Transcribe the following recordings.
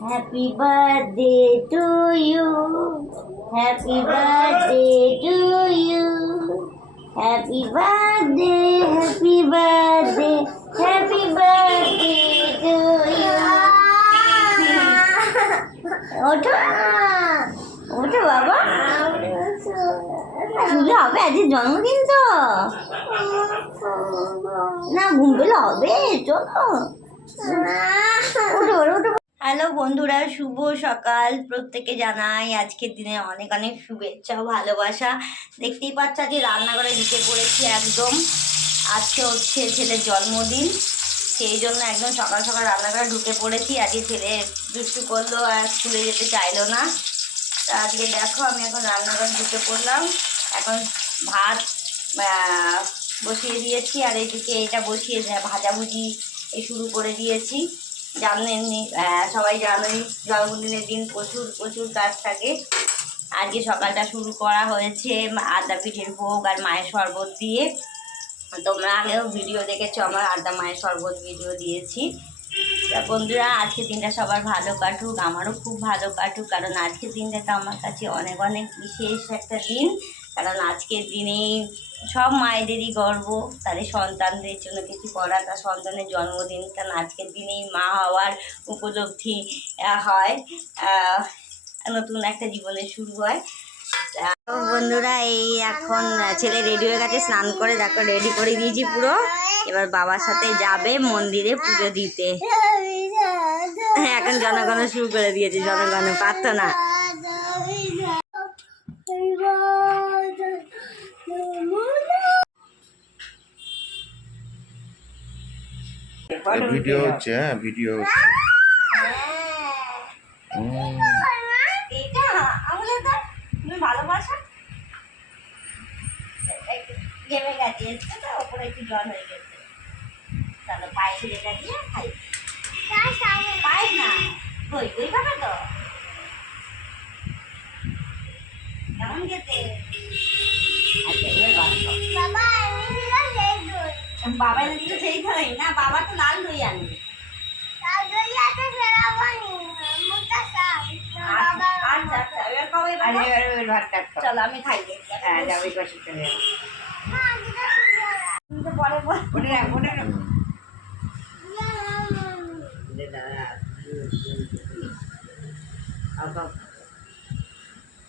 Happy birthday to you. Happy birthday to you. Happy birthday, happy birthday, happy birthday to you. ওঠো ওঠো বাবা, চুলে হবে আজ জন্মদিন তো না, ঘুম পেলে হবে, চলো ওঠো ওঠো। হ্যালো বন্ধুরা, শুভ সকাল। প্রত্যেকে জানাই আজকের দিনে অনেক অনেক শুভেচ্ছা ও ভালোবাসা। দেখতেই পাচ্ছ যে রান্নাঘরে ঢুকে পড়েছি একদম। আজকে হচ্ছে ছেলের জন্মদিন, সেই জন্য একদম সকাল সকাল রান্নাঘরে ঢুকে পড়েছি। আজকে ছেলে দুষ্টু করলো আর স্কুলে যেতে চাইলো না। তা আজকে দেখো আমি এখন রান্নাঘরে ঢুকে পড়লাম। এখন ভাত বসিয়ে দিয়েছি, আর এদিকে এটা বসিয়ে ভাজাভুজি শুরু করে দিয়েছি। জানেননি, সবাই জানোই জন্মদিনের দিন প্রচুর প্রচুর কাজ থাকে। আজকে সকালটা শুরু করা হয়েছে আদা পিঠের ভোগ আর মায়ের শরবত দিয়ে। তোমরা আগেও ভিডিও দেখেছো, আমার আদা মায়ের শরবত ভিডিও দিয়েছি। তা বন্ধুরা, আজকের দিনটা সবার ভালো কাটুক, আমারও খুব ভালো কাটুক, কারণ আজকের দিনটা তো আমার কাছে অনেক অনেক বিশেষ একটা দিন। কারণ আজকের দিনেই সব মায়েদেরই গর্ব তাদের সন্তানদের জন্য কিছু করা, তার সন্তানের জন্মদিন। কারণ আজকের দিনেই মা হওয়ার উপলব্ধি হয়, নতুন একটা জীবনের শুরু হয়। বন্ধুরা, এই এখন ছেলে রেডি হয়ে গেছে, স্নান করে দেখো রেডি করে দিয়েছি পুরো। এবার বাবার সাথে যাবে মন্দিরে পুজো দিতে। এখন জনগণ শুরু করে দিয়েছে, জনগণ প্রার্থনা। ভিডিও হচ্ছে, হ্যাঁ ভিডিও হচ্ছে। ভালোবাসা ঘেমে গেছে তো, ওপরে একটু জল হয়ে গেছে। তাহলে পায়ে ছেলেটা দিয়ে খাই, পায়ে না দই দই খাবে তো। কেমন খেতে? আচ্ছা এবার বাবা এনে দিল সেই দই না, বাবা তো লাল দই আনবে। চলো আমি খাই,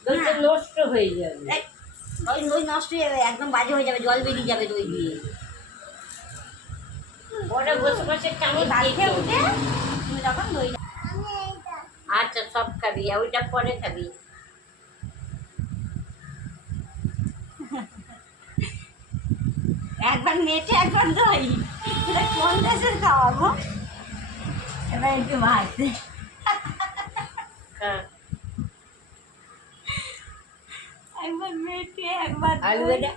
পরে নষ্ট হয়ে যাবে, দই নষ্ট হয়ে যাবে, একদম বাজে হয়ে যাবে, জল বেরিয়ে যাবে দই দিয়ে। ওটা বসে বসে চামচ বাড়িতে উঠে তুমি তখন দই। আচ্ছা সব খাবি, ওইটা পরে খাবি। একবার মেটে একবার দই, কোন দেশের খাওয়াবো? এবার একটু ভাত, একবার মেটে একবার আলু এটা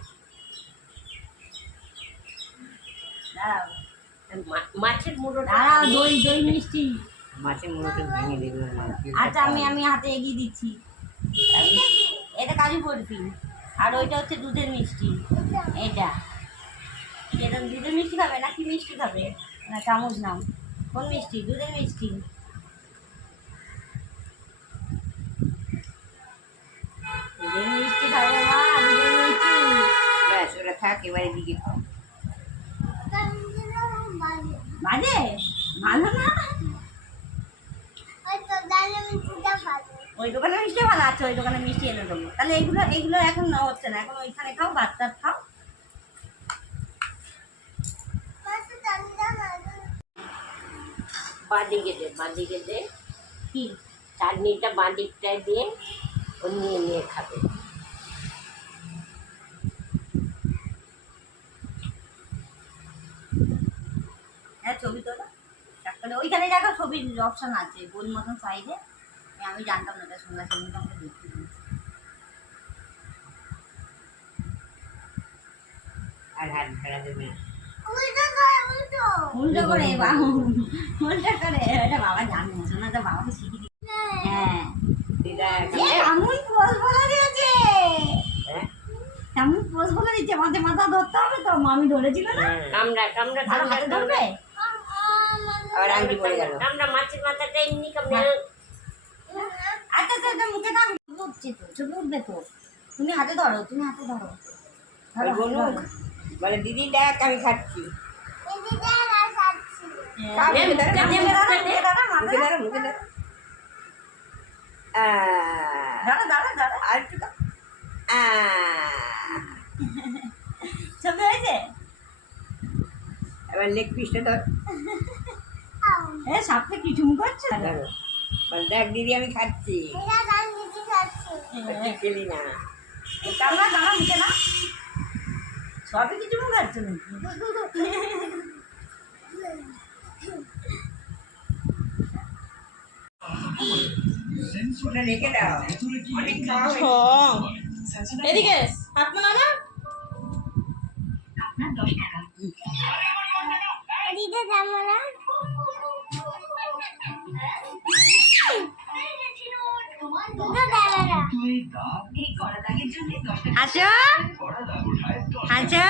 মাছের মুড়ো, দাঁড়াও, দই দই মিষ্টি। মাছের মুড়োটা ভেঙে দেবে। আচ্ছা আমি হাতে এগিয়ে দিচ্ছি। এটা কাজু বরফি, আর ওইটা হচ্ছে দুধের মিষ্টি। এটা দুধের মিষ্টি খাবে না কি মিষ্টি খাবে? না চামচ নাও। কোন মিষ্টি? দুধের মিষ্টি। দুধের মিষ্টি খাবে মা, দুধের মিষ্টি। ব্যাস ওটা থাক, এবারে দিকে বাজে ভালো না, ওই দোকানে মিষ্টি ভালো আছে, ওই দোকানে মিষ্টি এনে দেবো। তাহলে এইগুলো এখন হচ্ছে না, এখন ওইখানে খাও, ভাত টাত খাও। বাঁদিকে দে কি চাটনিটা বাঁদিকটায় দিয়ে ও নিয়ে নিয়ে খাবে। হ্যাঁ ছবি তোলা, ওইখানে দেখো ছবির অপশন আছে গোল মতন সাইডে। আমি জানতাম না, এটা শুনলাম, সেদিন আমাকে দেখতে দিয়েছি। আর হাত ধরা দেবে উল্টো করে উল্টো করে, এটা বাবা জানে না, তো বাবাকে শিখিয়ে দিই। হ্যাঁ এমন পোজ বলে দিয়েছে, এমন পোজ বলে দিচ্ছে, মাঝে মাথা ধরতে হবে তো। মামি ধরেছিল না, কামড়া কামড়া আর হাতে ধরবে। আর আংটি পড়ে গেল, কামড়া মাছের মাথাটা এমনি কামড়া মুখে দাও, উঠছে তো, ছবি উঠবে তো। তুমি হাতে ধরো, তুমি হাতে ধরো। ধরো, বলুন, ধরো। বলে দিদি দেখ আমি খাচ্ছি। হ্যাঁ, মুখে দাও, মুখে দাও, মুখে দাও, মুখে দাও, মুখে দাও। দাঁড়া, দাঁড়া, দাঁড়া। আর একটু দাও। ছবি হয়েছে? এবার লেগ পিসটা ধর। এ সাপটা কি চুম করছে? ধরো। বল দেখ দিদি আমি খাচ্ছি। তুই খেলি না। দাঁড়া, দাঁড়া, মুখে না। সবই কি চুম খাচ্ছে নাকি? ওটা রেখে দাও। অনেক খাওয়া হয়েছে। এদিকে হাত না না। আচ্ছা আচ্ছা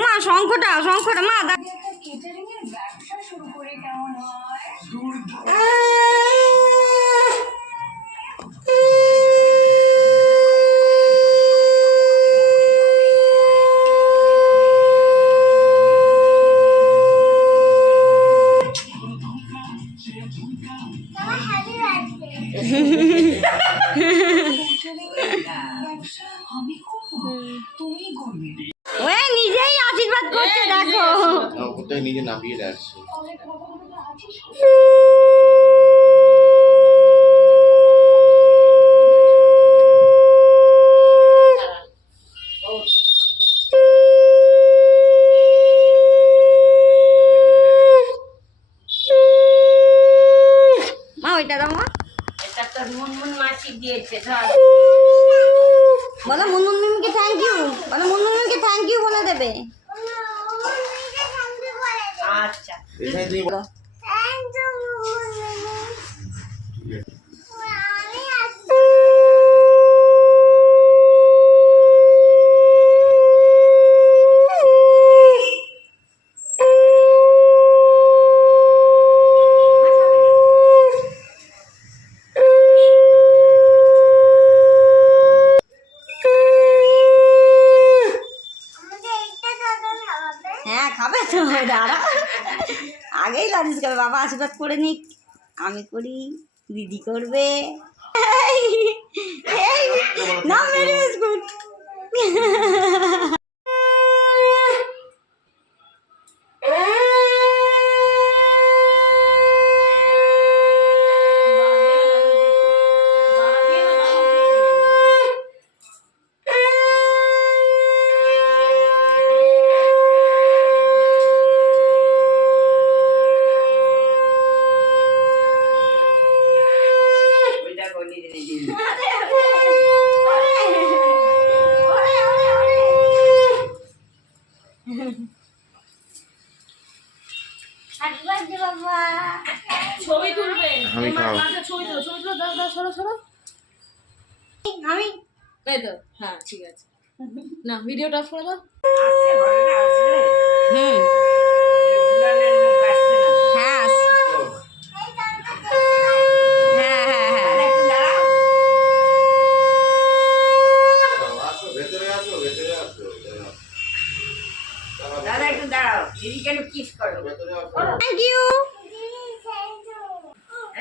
মা শঙ্খটা মা ওই নিজেই আশীর্বাদ করছে দেখো। কোথায় নিজে নামিয়ে রাখছে। মা ওইটা দাও মা। এটা তোর মুনমুন মাসি দিয়েছে ধর। বলো মুনমুনকে থ্যাংক ইউ, বলো মুনমুনকে থ্যাংক ইউ বলে দেবে। আচ্ছা এখানে তুমি বলো। হ্যাঁ খাবে তো, দাঁড়া আগেই লাঞ্চ খাবে। বাবা আশীর্বাদ করে নিক, আমি করি, দিদি করবে। না মেরে বিস্কুট। ওইটা বলি দিদি। ছবি তুলবে আমি খাও। ছবি তুলো দাও দাও সরো সরো আমি এই তো হ্যাঁ ঠিক আছে না ভিডিওটা অফ করে দাও আসছে ভালো না আসলে। হুম দুলালের মুখ আসছে না। হ্যাঁ হ্যাঁ হ্যাঁ হ্যাঁ। আর একটু দাঁড়াও। আসো ভেতরে আসো, ভেতরে আসো। দাদা একটু দাঁড়াও, দিদিকে একটু কিস করো। ভেতরে আসো। Thank you.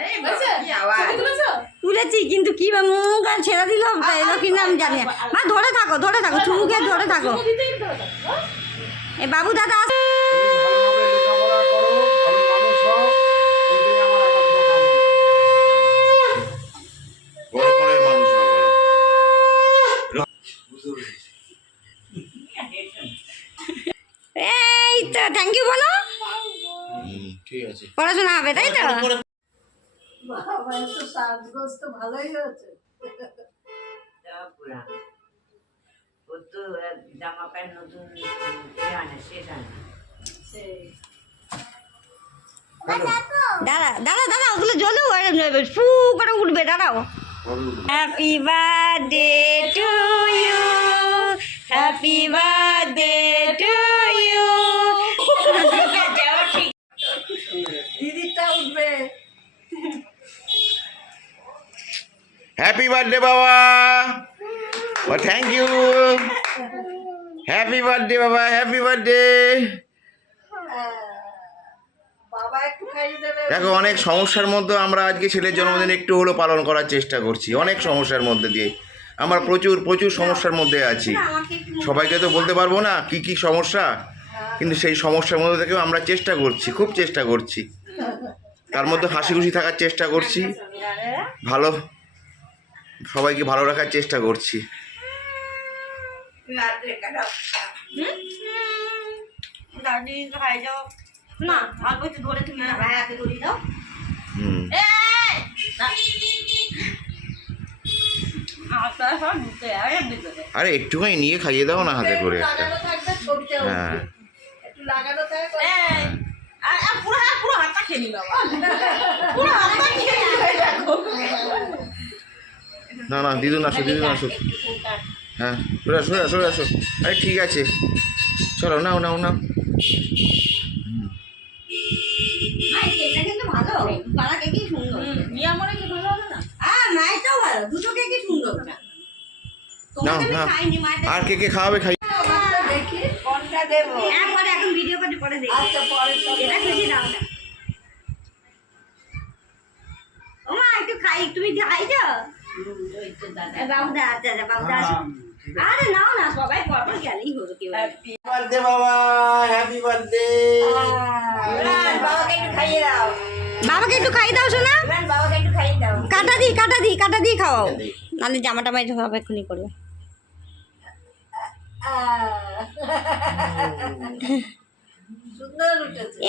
এই হয়েছে? কি আওয়াজ। ছবি তুলেছো তুলেছি কিন্তু কি বা মুখ আর ছেড়ে দিলাম, তাই এলো কি নাম জানি না। মা ধরে থাকো চুমুকে ধরে থাকো। দিতেই তো দাও এ বাবু দাদা তুমি ভালোভাবে লেখাপড়া করো, ভালো মানুষ হও, এটাই আমার একান্ত কামনা। বড় করে মানুষ হও বলো। বুঝতে পেরেছি। এই তো থ্যাংক ইউ বলো। ঠিক আছে। পড়াশোনা হবে তাই তো? দেওয়া পুরান। ওর তো জামা প্যান্ট নতুন আনে, শেষ আনে। দাঁড়া ওগুলো জ্বলো, ফু করে উঠবে, দাঁড়াও। Happy birthday to you, happy birthday to you. দিদিরটা উঠবে। হ্যাপি বার্থডে বাবা। ও থ্যাংক ইউ। হ্যাপি বার্থডে বাবা, হ্যাপি বার্থডে। দেখো অনেক সমস্যার মধ্যে আমরা আজকে ছেলের জন্মদিন একটু হলেও পালন করার চেষ্টা করছি, অনেক সমস্যার মধ্যে দিয়ে আমরা প্রচুর প্রচুর সমস্যার মধ্যে আছি। সবাইকে তো বলতে পারবো না কি কি সমস্যা, কিন্তু সেই সমস্যার মধ্যে থেকেও আমরা চেষ্টা করছি, খুব চেষ্টা করছি, তার মধ্যে হাসি খুশি থাকার চেষ্টা করছি, ভালো সবাইকে ভালো রাখার চেষ্টা করছি। দাদি খাই যাও না, অল্প একটু ধরে তুমি ভাই হাতে ধরিয়ে দাও। হুম আরে একটুখানি নিয়ে খাইয়ে দাও না হাতে করে একটা। হ্যাঁ পুরো হাতটা খেয়ে নিল পুরো হাতটা খেয়ে দেখো। না না দিদুন আসো, দিদুন আসো। হ্যাঁ সরে আসো, সরে আসো, সরে আসো। আরে ঠিক আছে চলো, নাও নাও নাও। কেকটা কিন্তু ভালো, পাড়া কেকই সুন্দর। নিয়ে আমার কি ভালো হবে না? মায়েরটাও ভালো, দুটো কেকই সুন্দর। নাও তোমাকে আমি নাও, খাইনি, মায়েরটা আর কে কে খাওয়াবে খাই। পরে এখন ভিডিও করে পরে দেখি। এটা খুশি দাও না। ও মা একটু খাই, তুমি খাইছো? বাবুদা, আচ্ছা আচ্ছা বাবুদা আসো। আরে নাও না, সবাই পরপর গেলেই হলো। কেউ হ্যাপি বার্থডে বাবা, হ্যাপি বার্থডে। বাবাকে একটু খাইয়ে দাও। বাবাকে একটু খাই দাও শোনা। বাবাকে একটু খাইয়ে দাও। কাটা দি খাওয়াও, নাহলে জামাটা মাই সব এক্ষুনি করবে। সুন্দর উঠেছে।